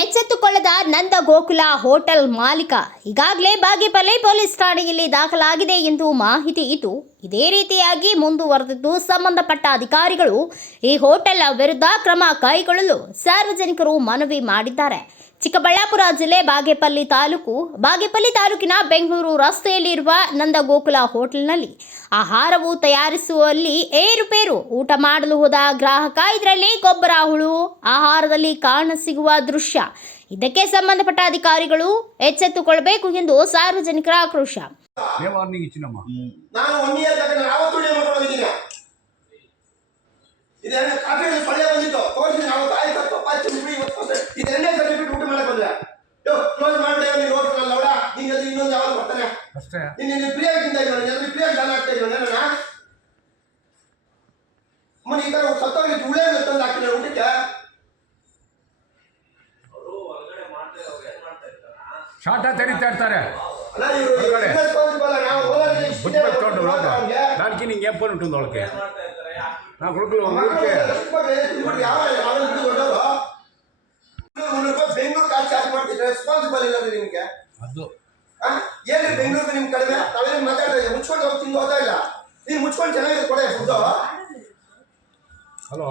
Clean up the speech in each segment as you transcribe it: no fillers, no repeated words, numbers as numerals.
ಎಚ್ಚೆತ್ತುಕೊಳ್ಳದ ನಂದ Gokula hotel ಮಾಲೀಕ ಈಗಾಗಲೇ Bagepalli police ಠಾಣೆಯಲ್ಲಿ ದಾಖಲಾಗಿದೆ ಎಂದು ಮಾಹಿತಿ ಇದ್ದು, ಇದೇ ರೀತಿಯಾಗಿ ಮುಂದುವರೆದಿದ್ದು ಸಂಬಂಧಪಟ್ಟ ಅಧಿಕಾರಿಗಳು ಈ ಹೋಟೆಲ್ ವಿರುದ್ಧ ಕ್ರಮ ಕೈಗೊಳ್ಳಲು ಸಾರ್ವಜನಿಕರು ಮನವಿ ಮಾಡಿದ್ದಾರೆ. ಚಿಕ್ಕಬಳ್ಳಾಪುರ ಜಿಲ್ಲೆ ಬಾಗೇಪಲ್ಲಿ ತಾಲೂಕಿನ ಬೆಂಗಳೂರು ರಸ್ತೆಯಲ್ಲಿರುವ ನಂದ ಗೋಕುಲ ಹೋಟೆಲ್ನಲ್ಲಿ ಆಹಾರವು ತಯಾರಿಸುವಲ್ಲಿ ಏರುಪೇರು. ಊಟ ಮಾಡಲು ಹೋದ ಗ್ರಾಹಕ ಇದರಲ್ಲಿ ಗೊಬ್ಬರ ಹುಳು ಆಹಾರದಲ್ಲಿ ಕಾಣಸಿಗುವ ದೃಶ್ಯ. ಇದಕ್ಕೆ ಸಂಬಂಧಪಟ್ಟ ಅಧಿಕಾರಿಗಳು ಎಚ್ಚೆತ್ತುಕೊಳ್ಳಬೇಕು ಎಂದು ಸಾರ್ವಜನಿಕರ ಆಕ್ರೋಶ. ಶಾಟ ತೆರಿತಾ ಇರ್ತಾರೆ. దానికి నీకు ఏం పని ఉంటుంది వాళ్ళకి? నా కొడుకులు ಬೆಂಗಳೂರು ಕಾಸು ಚಾರ್ಜ್ ಮಾಡ್ತಿದ್ರೆ ರೆಸ್ಪಾನ್ಸಿಬಲ್ ಇಲ್ಲ ನಿಮ್ಗೆ. ಅದು ಏನ್ರಿ ಬೆಂಗಳೂರು ನಿಮ್ ಕಡಿಮೆ ನಾವೇನು ಮಾತಾಡ್ತಾ ಮುಚ್ಕೊಂಡು ಹೋಗಿ ತಿಂದು ಹೋಗ್ತಾ ಇಲ್ಲ. ನೀನ್ ಮುಚ್ಕೊಂಡು ಚೆನ್ನಾಗಿದೆ ಕೊಡೆ ಫುಡ್ಡು. ಹಲೋ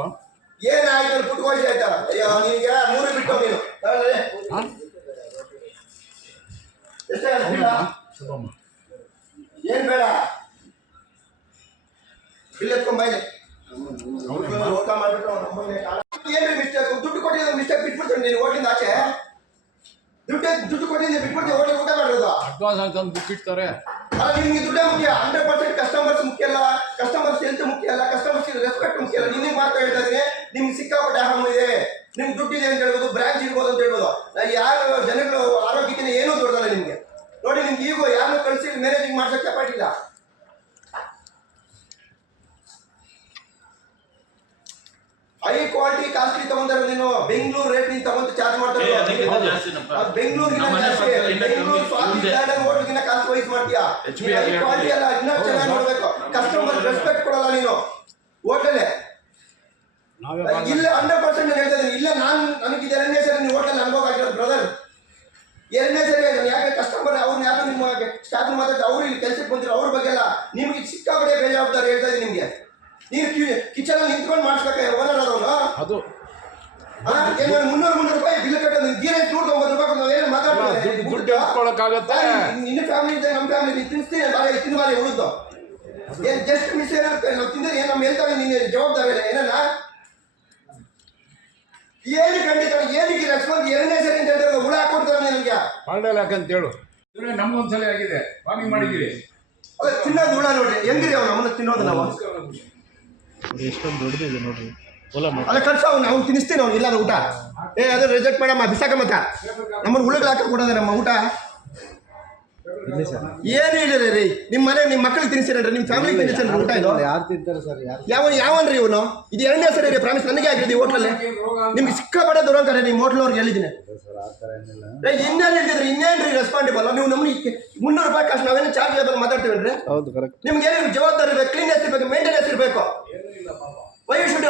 ಏನಾಯ್ತು ಫುಡ್ ಹೋಗಿ ಆಯ್ತಾ? ಅಯ್ಯೋ ನಿನ್ಗೆ ಮೂರು ಬಿಟ್ಟು ನೀನು ಏನ್ ಬೇಡ ಬಿಲ್ ಎತ್ಕೊಂಡ್ ಬೈಲಿ ಊಟ ಮಾಡ್ಬಿಟ್ಟು ಏನ್ರಿ ಮಿಸ್ಟೇಕ್ ದುಡ್ಡು ಕೊಟ್ಟಿದ್ದು ಮಿಸ್ಟೇಕ್ ಬಿಟ್ಬಿಡ್ತೀನಿ ನೀನು ಹೋಟ್ಲಿಂದ ಆಚೆ ದುಡ್ಡು ಕೊಟ್ಟಿದ್ದೆ ಬಿಟ್ಬಿಡ್ತೀನಿ ಹೋಟ್ಲಿಗೆ ಊಟ ಮಾಡಿರೋದು ಅಡ್ವಾನ್ಸ್ ಅಂತ ಬಿಟ್ಟಿರ್ತಾರೆ. ಅಲ್ಲ ನಿಮ್ಗೆ ದುಡ್ಡೇ ಮುಖ್ಯ. 100% ಕಸ್ಟಮರ್ಸ್ ಮುಖ್ಯ ಅಲ್ಲ, ಕಸ್ಟಮರ್ಸ್ ಹೆಲ್ತ್ ಮುಖ್ಯ ಅಲ್ಲ, ಕಸ್ಟಮರ್ಸ್ ರೆಸ್ಪೆಕ್ಟ್ ಮುಖ್ಯ ಅಲ್ಲ. ನಿನ್ನೆ ಮಾತ್ರ ಹೇಳ್ತಾ ಇದ್ದೀನಿ, ನಿಮ್ಗೆ ಸಿಕ್ಕಾಪಟ್ಟೆ ಆರಾಮ ಇದೆ, ನಿಮ್ಗೆ ದುಡ್ಡಿದೆ ಅಂತ ಹೇಳ್ಬೋದು, ಬ್ರಾಂಚ್ ಇರ್ಬೋದು ಅಂತ ಹೇಳ್ಬೋದು. ಯಾರು ಜನಗಳು ಆರೋಗ್ಯಕ್ಕಿಂತ ಏನೂ ದೊಡ್ಡದಲ್ಲ ನಿಮ್ಗೆ. ನೋಡಿ ನಿಮ್ಗೆ ಈಗ ಯಾರನ್ನೂ ಕಳಿಸಿ ಮ್ಯಾನೇಜಿಂಗ್ ಮಾಡ್ಸೋಕೆ ಕೆಪಾಸಿಟಿ ಇಲ್ಲ. ಹೈ ಕ್ವಾಲಿಟಿ ಕಾಸ್ಟ್ಲಿ ತಗೊಂತಾರೆ. ನೀನು ಬೆಂಗಳೂರು ರೇಟ್ ನೀನು ತಗೊಂಡು ಚಾರ್ಜ್ ಮಾಡ್ತಾರೆ. ಬೆಂಗಳೂರಿಗಿನ್ನ ಹೋಟೆಲ್ಗಿನ್ನ ಕಾಸ್ಟ್ ವೈಸ್ ಮಾಡ್ತೀಯಾ? ಕ್ವಾಲಿಟಿ ಎಲ್ಲ ಇನ್ನೂ ಚೆನ್ನಾಗಿ ನೋಡ್ಬೇಕು. ಕಸ್ಟಮರ್ ರೆಸ್ಪೆಕ್ಟ್ ಕೊಡಲ್ಲ ನೀನು ಹೋಟೆಲ್. ಇಲ್ಲ 100% ಹೇಳ್ತಾ ಇದ್ದೀನಿ. ಇಲ್ಲ ನನಗೆ ಎರಡನೇ ಸರಿ ನೀವು ಹೋಟೆಲ್ ಅನುಭವ ಆಗಿರೋದು ಬ್ರದರ್. ಎರಡನೇ ಸರಿ ಯಾಕೆ ಕಸ್ಟಮರ್ ಅವ್ರನ್ನ ಯಾರು ನಿಮ್ಮ ಸ್ಟಾಫ್ ಮಾತಾಡ್ತಾರೆ, ಅವ್ರು ಇಲ್ಲಿ ಕೆಲಸಕ್ಕೆ ಬಂದಿರೋ ಅವ್ರ ಬಗ್ಗೆ ಎಲ್ಲ ನಿಮ್ಗೆ ಸಿಕ್ಕಾಪಟ್ಟೆ ಬೇಜವಾಬ್ದಾರಿ ಹೇಳ್ತಾ ಇದ್ದೀನಿ ನಿಮ್ಗೆ. ನೀನು ಕಿಚನ್ ಅಲ್ಲಿ ನಿಂತ್ಕೊಂಡು ಮಾಡಿಸ್ಬೇಕು ಓನರ್ ಅದವನು. ಅದು 300 ರೂಪಾಯಿ ಬಿಲ್ ಕಟ್ಟೋದು. ಗೀರೈಸ್ 190 ರೂಪಾಯಿ ನಾವೇನು ಮಾತಾಡ್ತೀವಿ. ನಿನ್ನ ಫ್ಯಾಮಿಲಿ ಇದೆ, ನಮ್ಮ ಫ್ಯಾಮಿಲಿ ತಿನ್ನಿಸ್ತೀನಿ ಬಾರಿ ತಿನ್ನು ಬಾರಿ ಉಳಿದು ಏನು ಜಸ್ಟ್ ಮಿಸ್ ಏನಾಗ್ತದೆ ನಾವು ತಿಂದರೆ ಏನು ನಮ್ಮ ಹೇಳ್ತಾರೆ. ನಿನ್ನ ಜವಾಬ್ದಾರಿ ಇಲ್ಲ ಏನನ್ನ ಏನು ಖಂಡಿತ ಏನಕ್ಕೆ ರೆಸ್ಪಾನ್ಸ್ ಎರಡನೇ ಸರಿ ಅಂತ ಹೇಳ್ತಾರೆ. ಹುಳ ಹಾಕೊಡ್ತಾರೆ ನಿನಗೆ ಪಾಲ್ಡಲ್ ಯಾಕಂತ ಹೇಳು. ನಮ್ಗೊಂದ್ಸಲ ಆಗಿದೆ ವಾರ್ನಿಂಗ್ ಮಾಡಿದ್ದೀವಿ. ಅದೇ ತಿನ್ನೋದು ಹುಳ ನೋಡ್ರಿ ಹೆಂಗಿರಿ ಅವ್ನು ನಮ್ಮನ್ನ ತಿನ್ನೋದು. ನಾವು ಎಷ್ಟೊಂದು ದೊಡ್ಡದಿದೆ ನೋಡ್ರಿ. ಅಲ್ಲ ಕಳ್ಸ ಅವ್ನು ತಿನ್ನಿಸ್ತೀನಿ. ಅವ್ನು ಇಲ್ಲಾರ ಊಟ ಅದು ರಿಜೆಕ್ಟ್ ಮಾಡಮ್ಮ ಬಿಸಾಕ ಮತ್ತ ನಮ್ಮನ್ನು ಹುಳುಗಳು ಹಾಕಿ ಕೊಡೋದೆ ನಮ್ಮ ಊಟ ಏನು ಹೇಳಿರಿ ರೀ. ನಿಮ್ಮ ಮನೆ ನಿಮ್ಮ ಮಕ್ಕಳಿಗೆ ತಿನ್ನಿಸ್ತೀರನ್ರಿ, ನಿಮ್ಮ ಫ್ಯಾಮಿಲಿ ತಿನ್ನಿಸ್ತೀರಿ ಊಟ. ಇದು ಯಾರು ತಿಂತಾರೆ ಸರ್? ಯಾವನ್ರಿ ಇವನು? ಇದು ಎರಡನೇ ಸರಿ ರೀ ಪ್ರಾಮಿಸ್ ನನಗೆ ಆಗಿರೋದು ಈ ಹೋಟ್ಲಲ್ಲಿ. ನಿಮ್ಗೆ ಸಿಕ್ಕಾಪಟ್ಟೆ ದುರಂತಾರೆ ನಿಮ್ಮ ಹೋಟ್ಲ್ ಅವ್ರಿಗೆ ಹೇಳಿದ್ದೀನಿ. ಇನ್ನೇನು ಹೇಳ್ತಿದ್ರಿ? ಇನ್ನೇನು ರೀ ರೆಸ್ಪಾನ್ಸಿಬಲ್ ನೀವು? ನಮ್ಗೆ 300 ರೂಪಾಯಿ ಕಾಸು ನಾವೇನು ಚಾರ್ಜ್ ಆದಾಗ ಮಾತಾಡ್ತೀವಿ. ಹೌದು ಕರೆಕ್ಟ್. ನಿಮ್ಗೆ ಏನು ಜವಾಬ್ದಾರಿ ಇರಬೇಕು, ಕ್ಲೀನ್ನೆಸ್ ಇರಬೇಕು, ಮೇಂಟೆನೆನ್ಸ್ ಇರಬೇಕು. ವೈ ಶುಡ್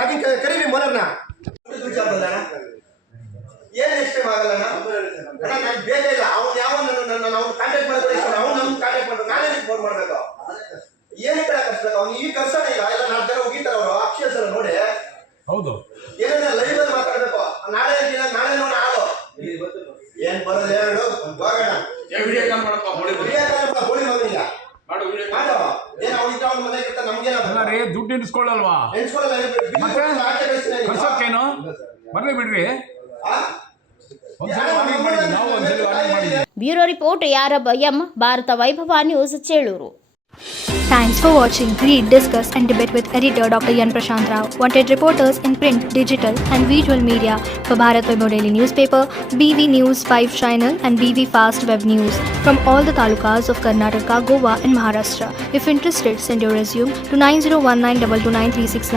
ಟಾಕಿಂಗ್ ಕರೀರಿ ಓನರ್ನ. ಏನು ಎಕ್ಸ್ಟ್ರೀಮ್ ಆಗಲ್ಲ. ನನಗೆ ಬೇಗ ಇಲ್ಲ. ಅವ್ನು ಅವ್ನು ಕಾಂಟ್ಯಾಕ್ಟ್ ಮಾಡಿದ್ರೆ ಅವ್ನು ನಮ್ಗೆ ಕಾಂಟ್ಯಾಕ್ಟ್ ಮಾಡ್ಬೇಕು. ನಾನೇ ಫೋನ್ ಮಾಡಬೇಕು. ಏನು ಕಡೆ ಕರ್ಸ್ಬೇಕು ಅವ್ನು? ಈ ಕರ್ಸೋಣ ಈಗ ಎಲ್ಲ 4 ಜನ ಹೋಗಿರ್ತಾರೆ ಅವರು ಅಕ್ಷರ ನೋಡಿ. ಹೌದು ಏನೇನ ಲೈವ್ ಅಲ್ಲಿ ಮಾತಾಡ್ಬೇಕು. ನಾಳೆ ನೋಡ ಆಳು ಏನ್ ಬರೋದು ಹೇಳು ಹೋಗೋಣ. ಬೋಳಿ ಮಗನಿಲ್ಲ ಮಾಡೋ ಏನು ಅವ್ನಿಗೆ ಅವ್ನ ಮನೆ ಇರ್ತಾರೆ. ನಮ್ಗೇನ ದುಡ್ಡು ಎಣಿಸ್ಕೊಳ್ಳಲ್ವಾ? ಎಣಿಸ್ಕೊಳ್ಳಲ್ಲ. ಬರ್ಲಿ ಬಿಡ್ರಿ. ಬ್ಯೂರೋ ರಿಪೋರ್ಟ್ ಯಾರಬ್ Bharata Vaibhava news Chelur. Thanks for watching. Read, discuss and debate with editor Dr. Yan Prashant Rao. Wanted reporters in print, digital and visual media for Bharat Vaibhav Daily Newspaper, BV News 5 Channel and BV Fast Web News from all the talukas of Karnataka, Goa and Maharashtra. If interested, send your resume to 9019229369.